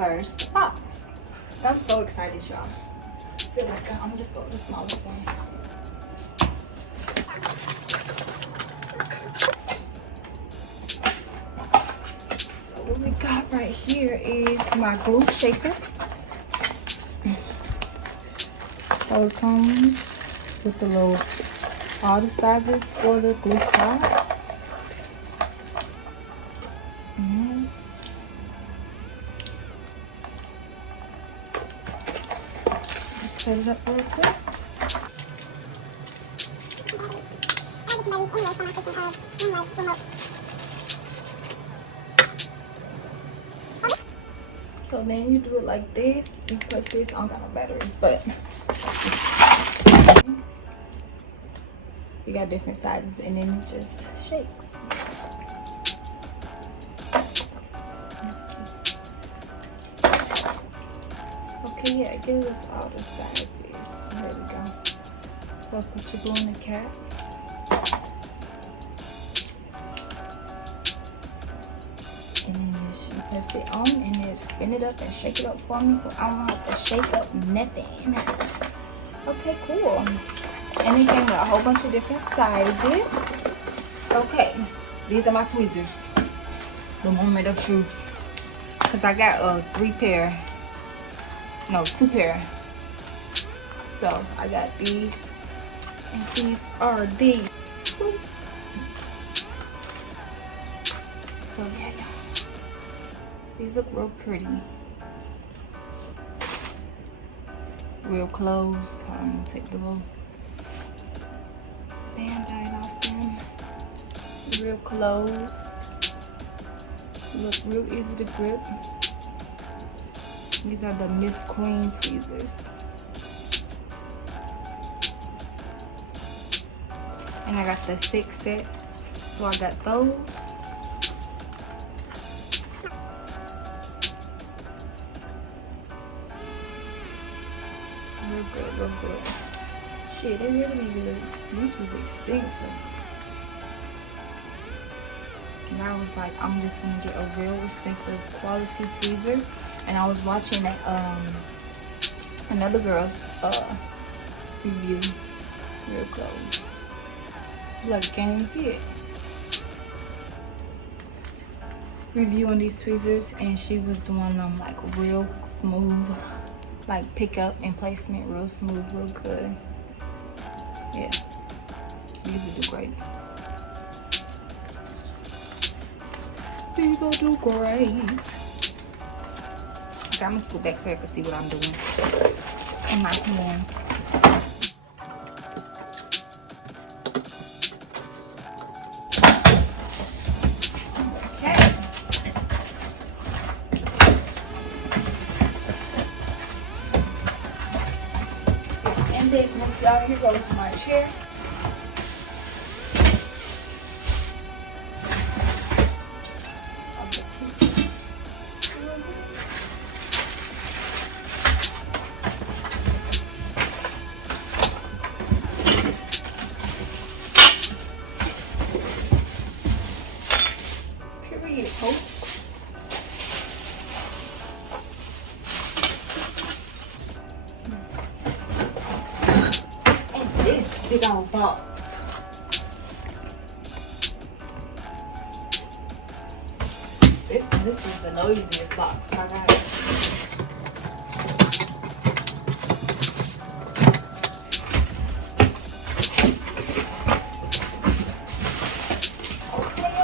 first box. I'm so excited, y'all. Feel like I'm just going to the smallest one. So what we got right here is my glue shaker. So it comes with the little, all the sizes for the glue cards. Set it up real quick. So then you do it like this. You press this. I don't got no batteries, but you got different sizes, and then it just shakes. Okay, yeah, it gives us all the sizes. There we go. So put your glue in the cap. And then just you press it on and then spin it up and shake it up for me, so I don't have to shake up nothing. Okay, cool. And it came with a whole bunch of different sizes. Okay, these are my tweezers. The moment of truth. Because I got 2 pair. So I got these, and these are these. So yeah, these look real pretty. Real closed. I'm gonna take the little band-aid off them. Real closed. Look real easy to grip. These are the Miss Queen tweezers. And I got the 6 set. So I got those. Real good, real good. Shit, they really be good. These was expensive. And I was like, I'm just gonna get a real expensive quality tweezer. And I was watching another girl's review. Real close. Like, you can't even see it. Review on these tweezers, and she was doing them like real smooth, like pick up and placement, real smooth, real good. Yeah, these will do great. These will do great. Okay, I'm gonna scoot back so I can see what I'm doing in my hands. Business, y'all. Here goes my chair. Period, folks. Big old box. This is the noisiest box I got.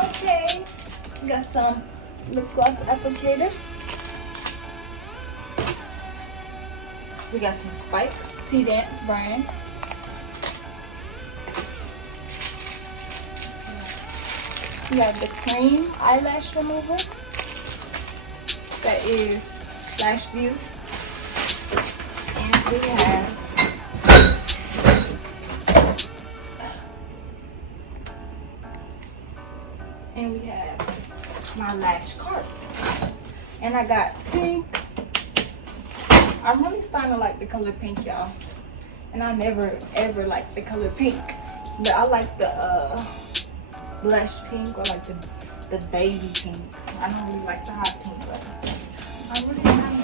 Okay. We got some lip gloss applicators. We got some spikes, T-Dance brand. We have the cream eyelash remover. That is Lash View. And we have my lash cards. And I got pink. I'm really starting to like the color pink, y'all. And I never ever liked the color pink. But I like the blush pink, or like the baby pink. I don't really like the hot pink, but I really like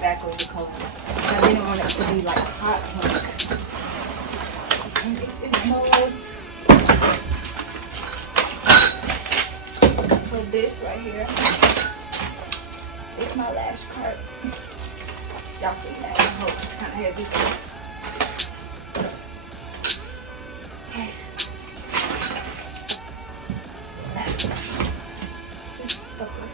exactly the color. I didn't want it to be like hot pink. And it is not. So this right here is my lash cart. Y'all see that? I hope it's kind of heavy. Okay. This sucker.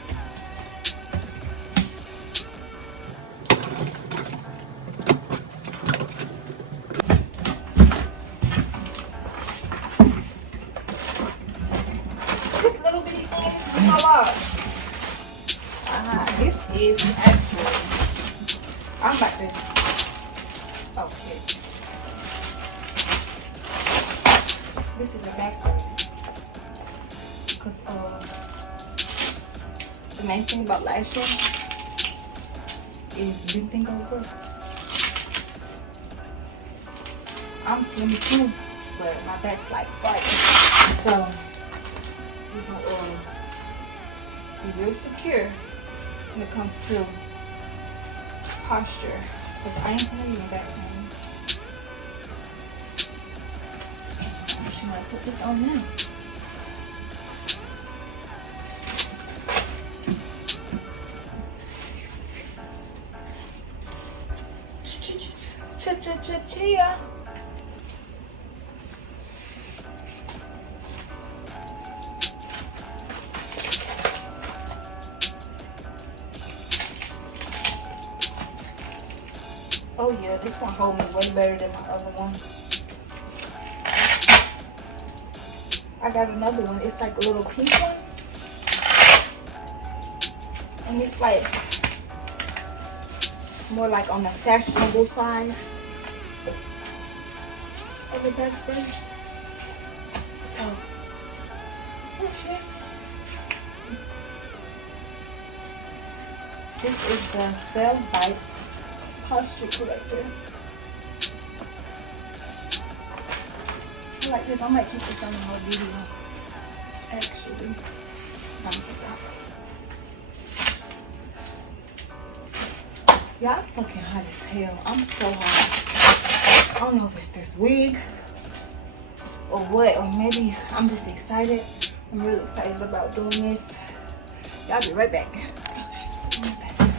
This little bitty thing is my lash. This is actually. I'm about to. Oh shit. This is a back brace. Because the main thing about lashing is bending over. I'm 22, but my back's like fighting. So you can be real secure when it comes to posture. Because I ain't gonna use that thing. I'm just gonna put this on now. Chia. Oh yeah, this one hold me way better than my other one. I got another one. It's like a little pink one. And it's like more like on the fashionable side of the back brace. So, oh shit. This is the Cell Bite Posture Corrector. I like this. I might keep this on the whole video. Actually, yeah, I'm fucking hot as hell. I'm so hot. I don't know if it's this wig or what, or maybe I'm just excited. I'm really excited about doing this. Y'all be right back.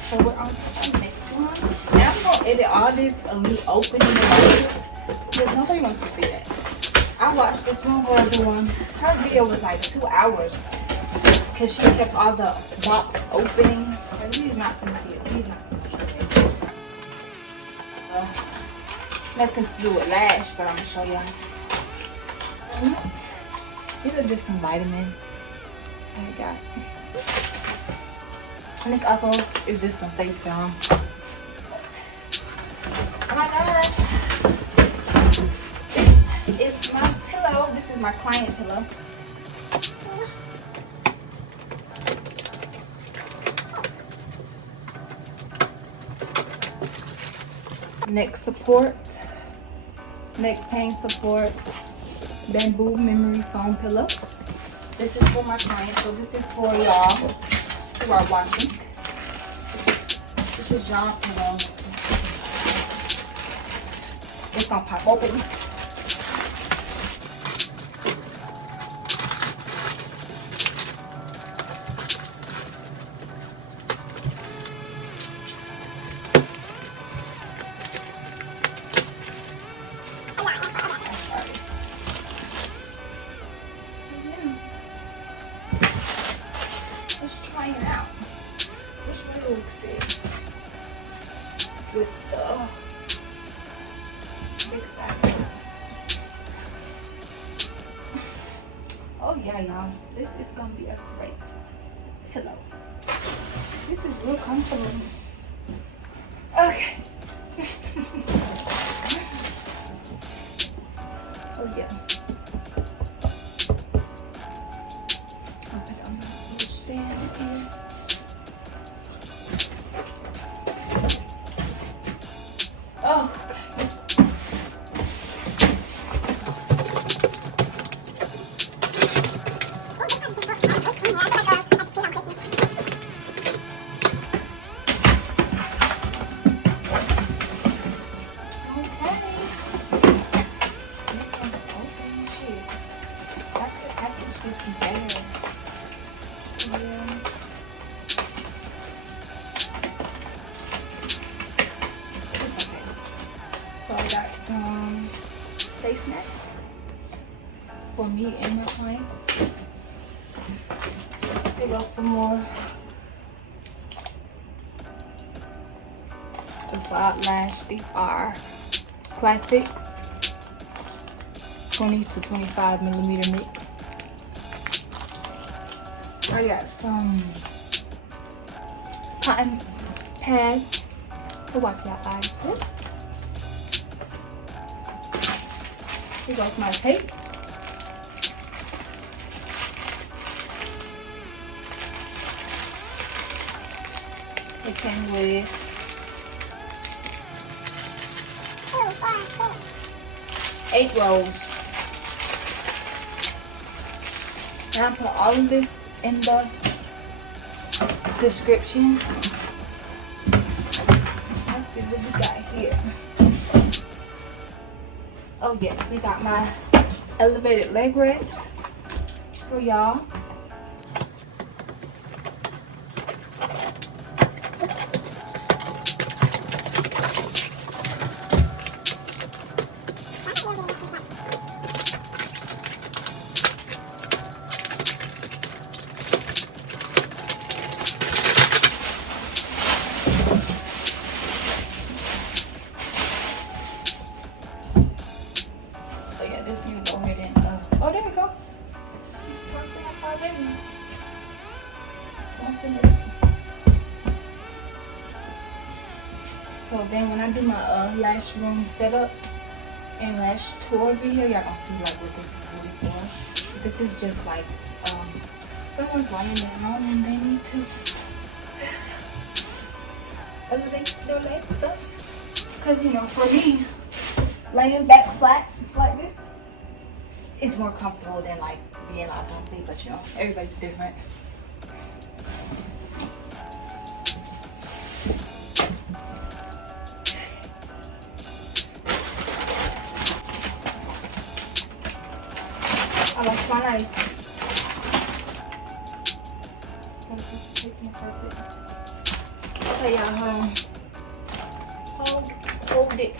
So we're on to the next one. And I'm gonna edit all this of me opening the box because nobody wants to see that. I watched this one girl doing, her video was like 2 hours because she kept all the box opening. And he's not gonna see it. He's not gonna see it. Nothing to do with Lash, but I'm gonna show y'all. These are just some vitamins I got. And this also is just some face serum. Oh my gosh. This is my pillow. This is my client pillow. Neck support, neck pain support, bamboo memory foam pillow. This is for my client, so this is for y'all who are watching. This is John pillow. It's gonna pop open. With the big side. Oh yeah, y'all. This is gonna be a great pillow. This is real comfortable. Okay. Oh yeah. I'll put it on the little stand here. Oh, is better. Yeah. It's okay. So I got some face masks for me and my clients. They go for more. The Lash. These are classics, 20 to 25 millimeter mix. I got some cotton pads to wipe your eyes with. Here goes my tape. It came with 8 rolls. And I'll put all of this in the description. Let's see what we got here. Oh yes, we got my elevated leg rest for y'all. Oh, there we go. It's perfect already. So then when I do my lash room setup and lash tour video, y'all gonna see like what this is really for. This is just like someone's laying down and they need to elevate their legs up. Cause you know, for me, laying back flat like this, it's more comfortable than like being like comfy, but you know, everybody's different. I lost my knife. Okay, y'all, hold it.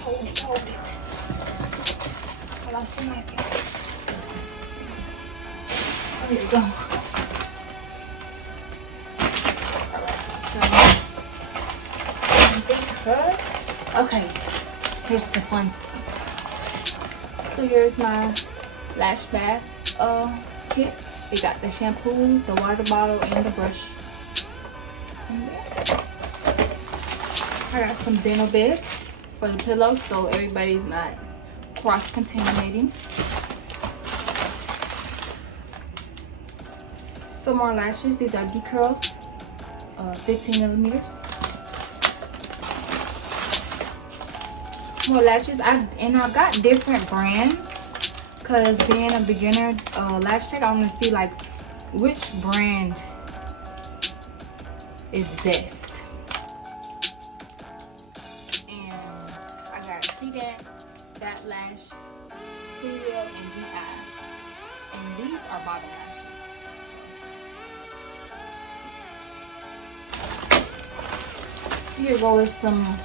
I lost the knife, y'all. Here we go. Alright, so okay, here's the fun stuff. So here's my lash bath kit. It got the shampoo, the water bottle, and the brush. And I got some dental beds for the pillows so everybody's not cross-contaminating. Some more lashes. These are decurls, 15 millimeters. More lashes. I got different brands because being a beginner lash tech, I want to see like which brand is best. And I got T-Dance, That Lash, T-Wheel, and D-Eyes. And these are bottom lashes. Here goes some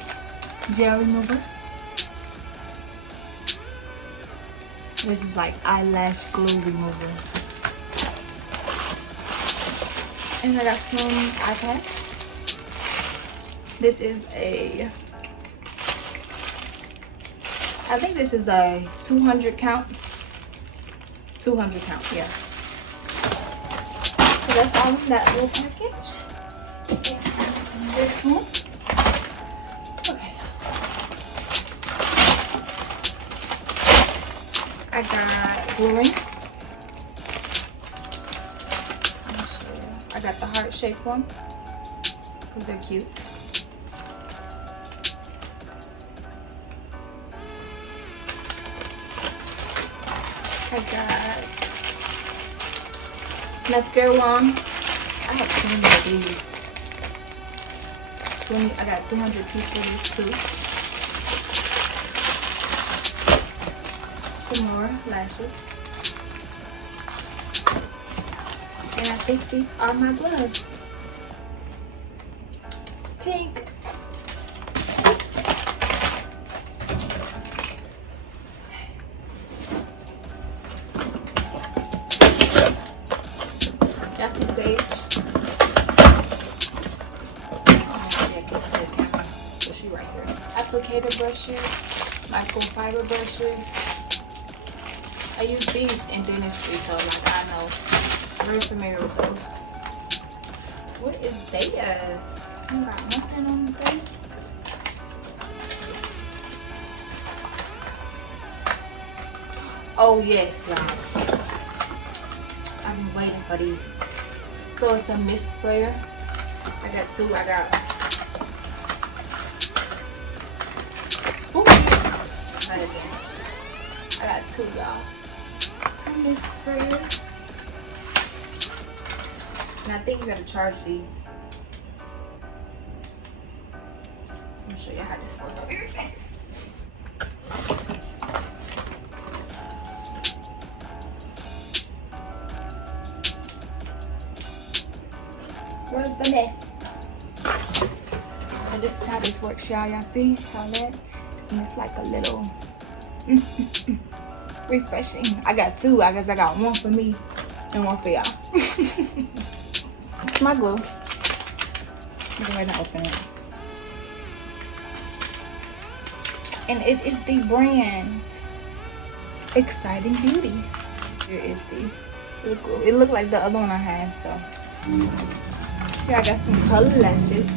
gel remover. This is like eyelash glue remover. And I got some eye patch. This is I think this is a 200 count. 200 count, yeah. So that's all in that little package. And this one. I got glue rings. I got the heart-shaped ones because they're cute. I got mascara wands. I have 20 of these. I got 200 pieces of these too. Some more lashes. And I think these are my gloves. Pink. That's the sage. So she right here. Applicator brushes, microfiber brushes. I use these in dentistry, so like I know. I'm very familiar with those. What is this? I don't got nothing on the thing. Oh yes, y'all. I've been waiting for these. So it's a mist sprayer. I got two. I got two, y'all. Two mist sprayers. And I think you gotta charge these. Let me show you how this works over here. Where's the nest? So this is how this works, y'all. Y'all see how that? And it's like a little refreshing. I got two. I guess I got one for me and one for y'all. It's my glue. I'm going to open it. And it is the brand Exciting Beauty. Here is the glue. It looked like the other one I had, so. Here I got some color lashes.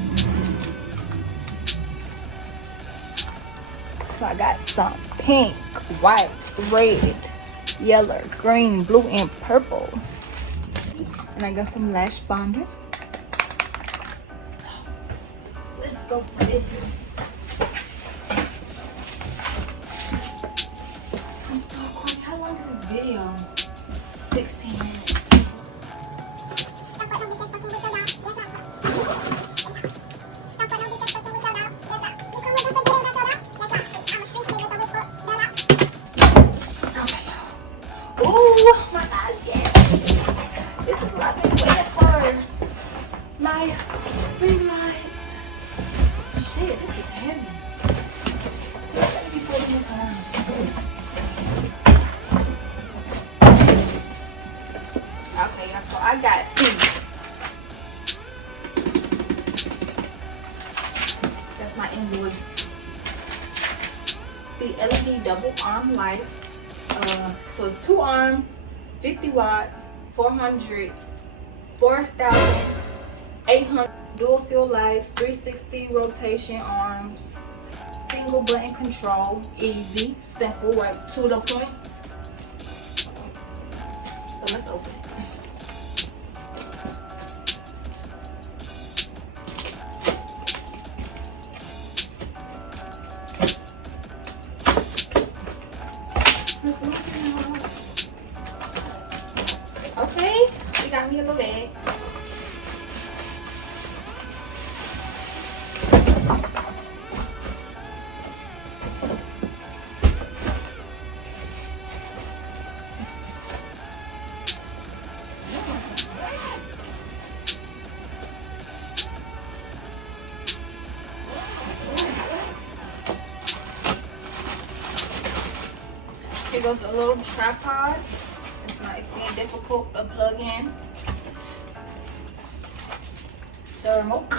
So I got some pink, white, red, yellow, green, blue, and purple. And I got some lash bonder. Let's go for this one. I'm still recording. How long is this video? 16 minutes. Oh my gosh, yes. This is what I've been waiting for. My ring light. Shit, this is heavy. Let me be putting this on. Okay, y'all, so I got these. That's my invoice. The LED double arm light. So it's 2 arms, 50 watts, 400, 4,800 dual fuel lights, 360 rotation arms, single button control, easy, simple, right to the point. So let's open it. Okay, we got me a little bag. Here goes a little tripod. It's being difficult to plug in. The remote.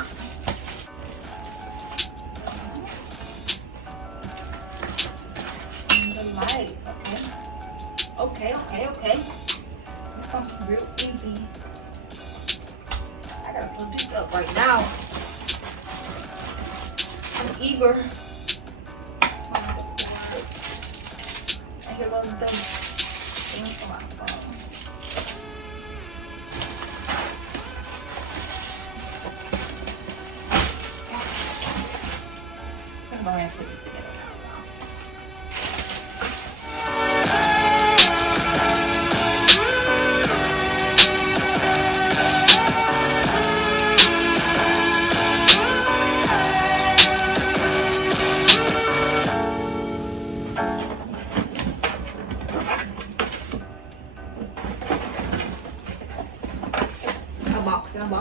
And the lights, okay. It's something real easy. I gotta plug this up right now. I'm eager. And here goes the thing for my phone. I'm gonna go ahead and put this together now.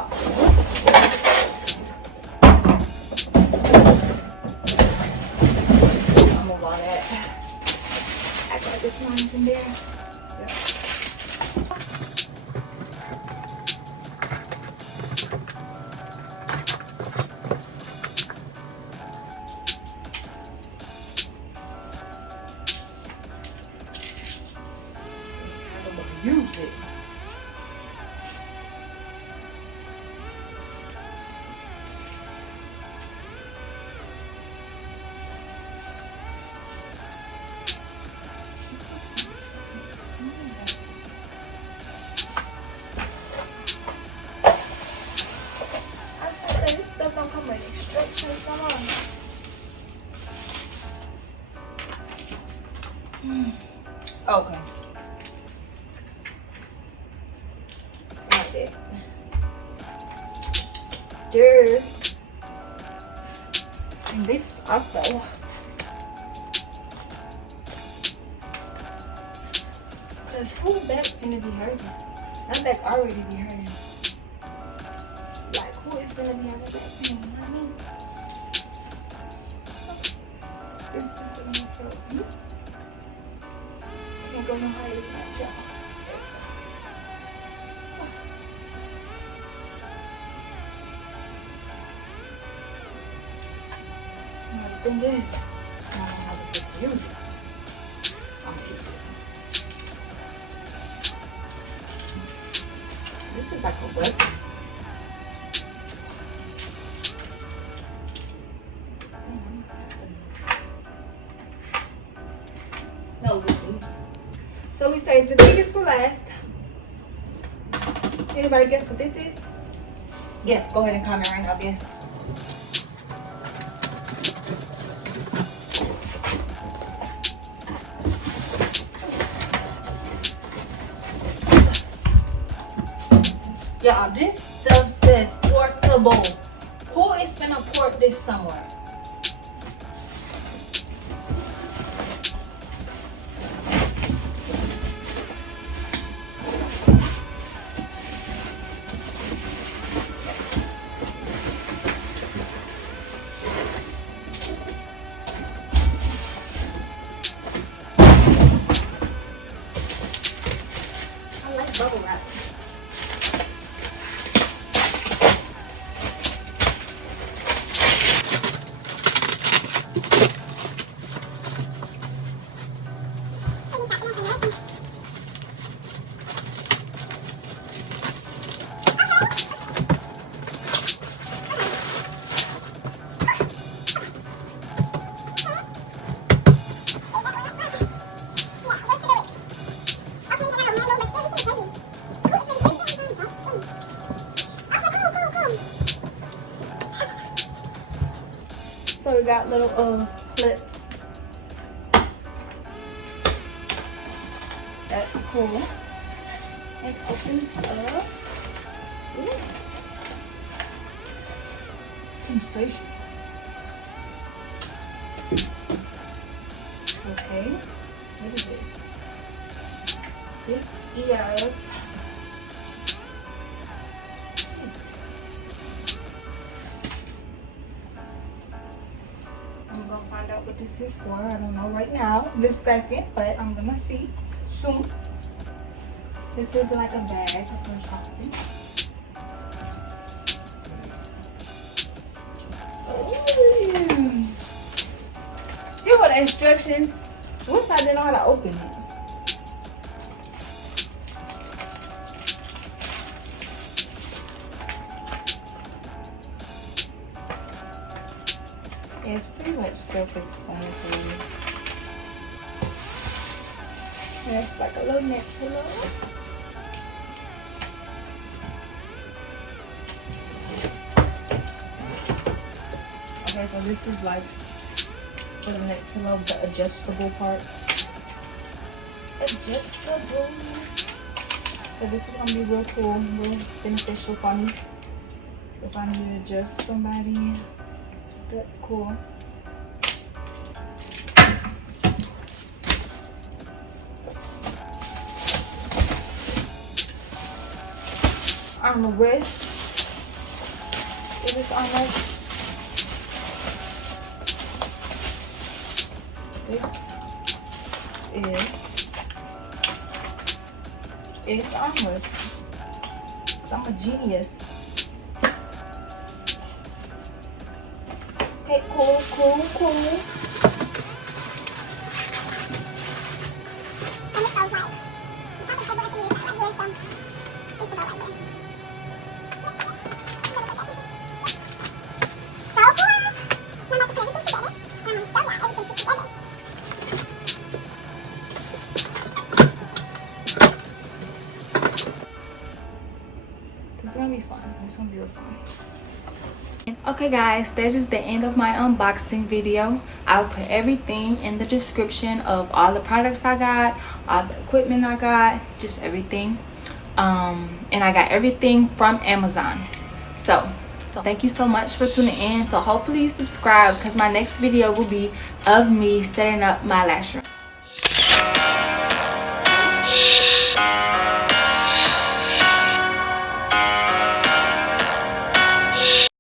top. I'll move all that. Act like it's not even there. Yep. Use it. I said that this stuff don't come with instructions. Come on. Okay. Got it. There. And this also. Cause who's back gonna be hurting? My back already be hurting. Like who is gonna be having back pain? You know what I mean? This is gonna hurt me. Can't go no higher than that, y'all. The thing is, I don't know how to use it. I'll keep it. This is like a weapon. No, listen. So we saved the biggest for last. Anybody guess what this is? Yes, go ahead and comment right now, guess. Y'all, this stuff says portable. Who is gonna port this somewhere? I like bubble wrap. So we got little clips. That's cool. And opens up. Ooh. Sensation. Okay. What is this? This is I'm gonna find out what this is for. I don't know right now, this second, but I'm gonna see soon. This is like a bag or something. Ooh. Here are the instructions. Once I didn't know how to open it. It's pretty much self-explanatory. It's like a little neck pillow. Okay, so this is like for the neck pillow, the adjustable part. Adjustable. So this is gonna be real cool, real beneficial for me if I need to adjust somebody. That's cool. Armrest. See this armrest? This is armrest. I'm a genius. Okay, cool. It's gonna be fun. It's gonna be real fun. Okay guys, that is the end of my unboxing video. I'll put everything in the description of all the products I got, all the equipment I got, just everything. And I got everything from Amazon. So thank you so much for tuning in. So hopefully you subscribe, because my next video will be of me setting up my lash room.